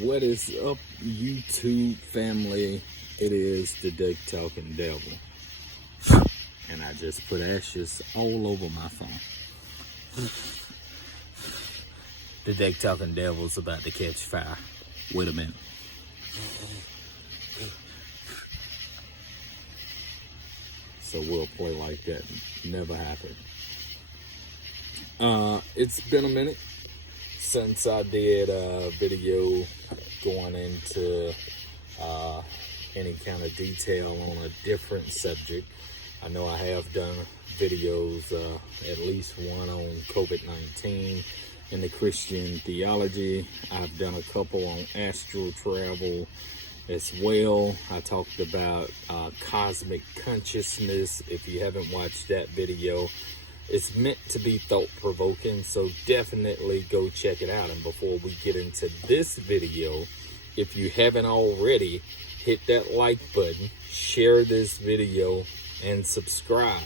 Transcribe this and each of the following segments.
What is up, YouTube family? It is the Dick Talking Devil, and I just put ashes all over my phone. The Dick Talking Devil's about to catch fire. Wait a minute. So we'll play like that never happened. It's been a minute since I did a video going into any kind of detail on a different subject. I know I have done videos, at least one on COVID-19 and the Christian theology. I've done a couple on astral travel as well. I talked about cosmic consciousness. If you haven't watched that video, it's meant to be thought-provoking, so definitely go check it out. And before we get into this video, if you haven't already, hit that like button, share this video, and subscribe.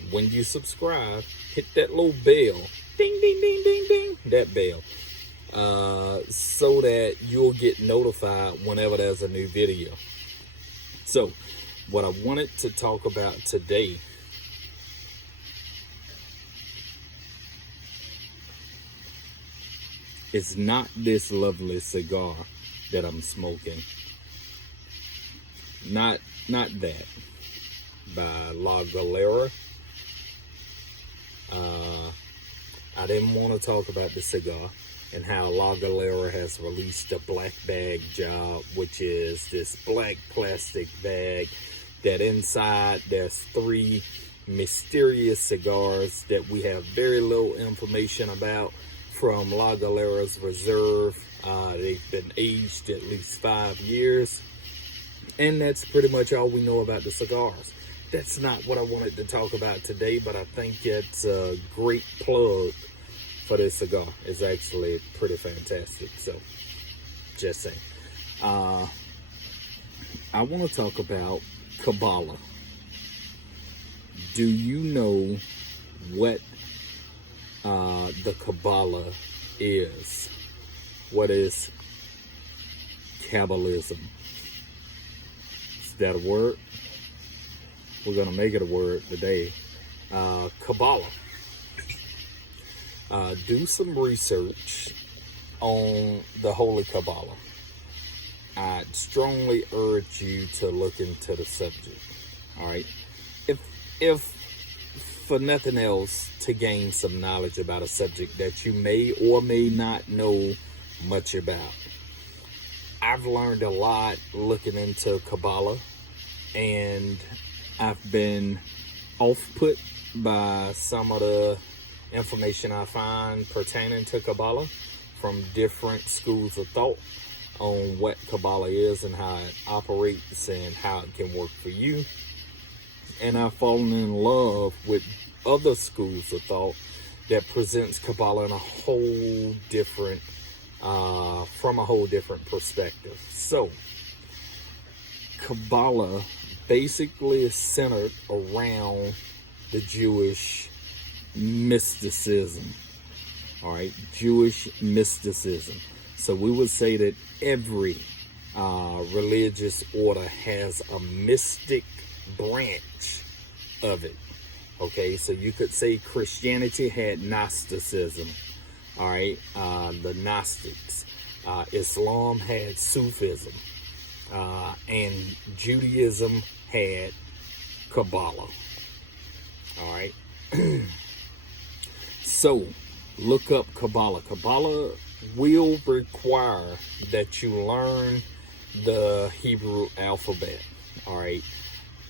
And when you subscribe, hit that little bell, ding, ding, ding, ding, ding, that bell, so that you'll get notified whenever there's a new video. So, what I wanted to talk about today is not this lovely cigar that I'm smoking. Not that. By La Galera. I didn't want to talk about the cigar and how La Galera has released a black bag job, which is this black plastic bag that inside there's 3 mysterious cigars that we have very little information about from La Galera's reserve. They've been aged at least 5 years, and that's pretty much all we know about the cigars. That's not what I wanted to talk about today, but I think it's a great plug for this cigar. It's actually pretty fantastic, so just saying. I want to talk about Kabbalah. Do you know what the Kabbalah is? What is Kabbalism? Is that a word? We're going to make it a word today. Kabbalah. Do some research on the Holy Kabbalah. I'd strongly urge you to look into the subject. All right. If for nothing else, to gain some knowledge about a subject that you may or may not know much about. I've learned a lot looking into Kabbalah, and I've been off-put by some of the information I find pertaining to Kabbalah from different schools of thought on what Kabbalah is and how it operates and how it can work for you. And I've fallen in love with other schools of thought that presents Kabbalah in a whole different, from a whole different perspective. So, Kabbalah basically is centered around the Jewish mysticism. All right, Jewish mysticism. So we would say that every religious order has a mystic branch of it. Okay, so you could say Christianity had Gnosticism. All right, the Gnostics. Islam had Sufism. And Judaism had Kabbalah. All right. So, look up Kabbalah. Kabbalah will require that you learn the Hebrew alphabet. All right.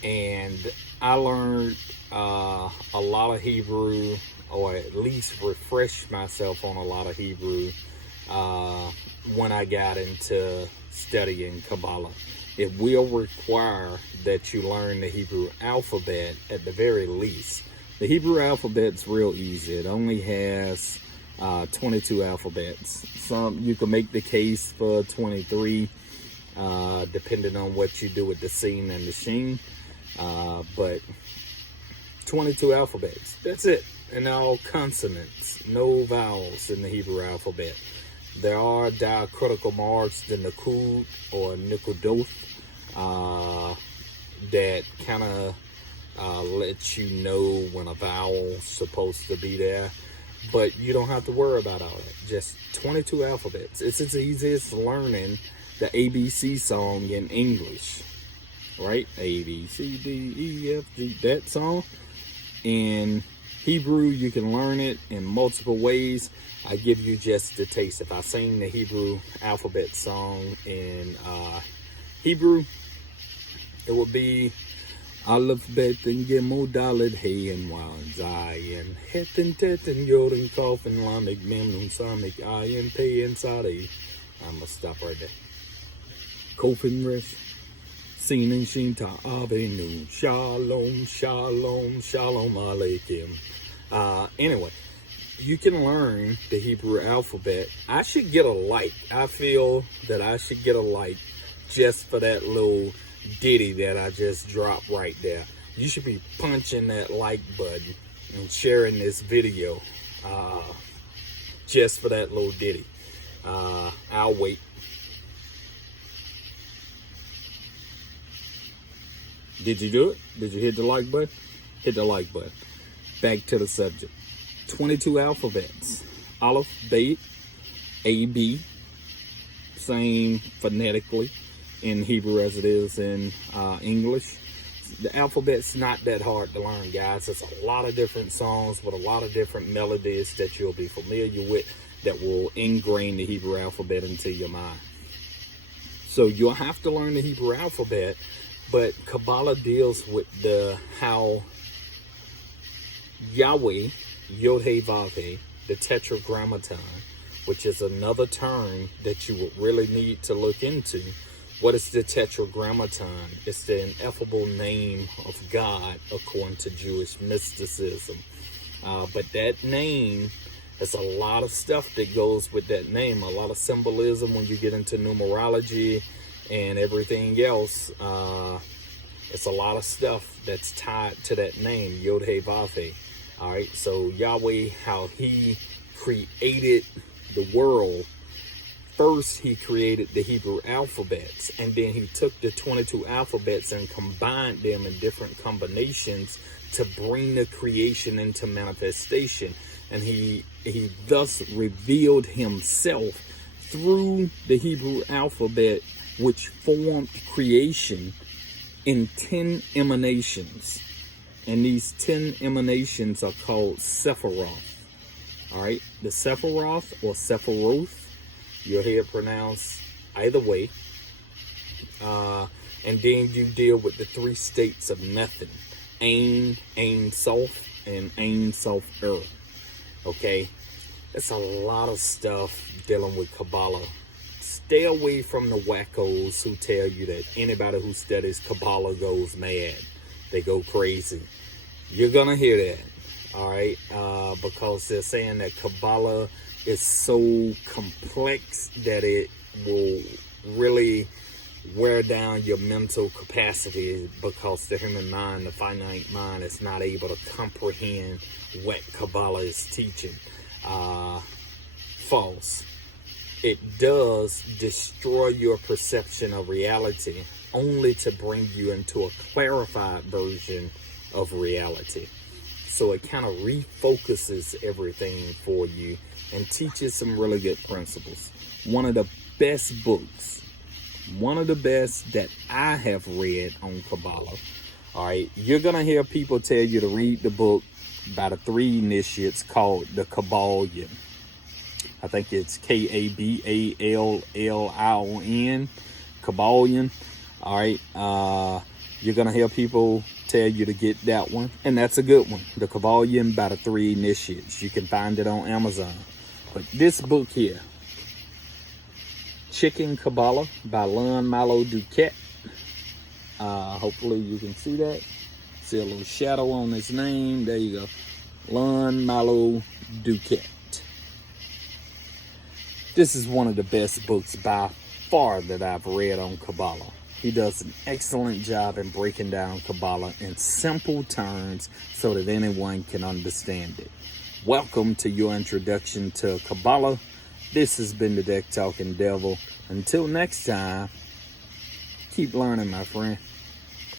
And I learned a lot of Hebrew, or at least refreshed myself on a lot of Hebrew when I got into studying Kabbalah. It will require that you learn the Hebrew alphabet at the very least. The Hebrew alphabet's real easy. It only has 22 alphabets. Some you can make the case for 23, depending on what you do with the sin and the sheen. But 22 alphabets. That's it. And all consonants, no vowels in the Hebrew alphabet. There are diacritical marks, the Nakud or Nikodoth, that kind of lets you know when a vowel's supposed to be there. But you don't have to worry about all that. Just 22 alphabets. It's as easy as learning the ABC song in English, right? A, B, C, D, E, F, G, that song. In Hebrew, you can learn it in multiple ways. I give you just the taste. If I sing the Hebrew alphabet song in Hebrew, it would be Aleph, Bet, and Gimel, Dalet, Hey, and Waw, and Zayin, Het, and Tet, and Yod, and Kof, and Lamed, Mem, Nun, Samik, Ayin, Pei, and Sadi. I'm going to stop right there. Kof, and Resh, Sin, and Shin, Ta'abe, Nun, Shalom, Shalom, Shalom, Aleikim. Anyway, you can learn the Hebrew alphabet. I should get a like. I feel that I should get a like just for that little ditty that I just dropped right there. You should be punching that like button and sharing this video just for that little ditty. I'll wait. Did you do it? Did you hit the like button? Hit the like button. Back to the subject. 22 alphabets. Aleph, Bet, A, B. Same phonetically in Hebrew as it is in English. The alphabet's not that hard to learn, guys. It's a lot of different songs with a lot of different melodies that you'll be familiar with that will ingrain the Hebrew alphabet into your mind. So you'll have to learn the Hebrew alphabet, but Kabbalah deals with how Yahweh, Yod He Vav He, the Tetragrammaton, which is another term that you would really need to look into. What is the Tetragrammaton? It's the ineffable name of God according to Jewish mysticism. But that name, there's a lot of stuff that goes with that name, a lot of symbolism when you get into numerology and everything else. It's a lot of stuff that's tied to that name, Yod He Vav He. All right, so Yahweh, how he created the world. First, he created the Hebrew alphabets, and then he took the 22 alphabets and combined them in different combinations to bring the creation into manifestation. And he thus revealed himself through the Hebrew alphabet, which formed creation in 10 emanations. And these 10 emanations are called Sephiroth. All right, the Sephiroth or Sephiroth, you'll hear it pronounced either way. And then you deal with the 3 states of method: Ein, Ein Sof, and Ein Sof Earth. Okay, it's a lot of stuff dealing with Kabbalah. Stay away from the wackos who tell you that anybody who studies Kabbalah goes mad. They go crazy. You're gonna hear that, all right? Because they're saying that Kabbalah is so complex that it will really wear down your mental capacity, because the human mind, the finite mind, is not able to comprehend what Kabbalah is teaching. False. It does destroy your perception of reality, only to bring you into a clarified version of reality. So it kind of refocuses everything for you and teaches some really good principles. One of the best books, one of the best that I have read on Kabbalah. All right, you're going to hear people tell you to read the book by the 3 initiates called the Kabbalion. I think it's Kabballion, Kabbalion. All right, you're going to hear people tell you to get that one, and that's a good one, the Kabbalion by the 3 initiates. You can find it on Amazon. But this book here, Chicken Kabbalah by Lon Milo Duquette. Hopefully you can see that. See a little shadow on his name. There you go. Lon Milo Duquette. This is one of the best books by far that I've read on Kabbalah. He does an excellent job in breaking down Kabbalah in simple terms so that anyone can understand it. Welcome to your introduction to Kabbalah This has been the Deck Talking Devil. Until next time, keep learning, my friend.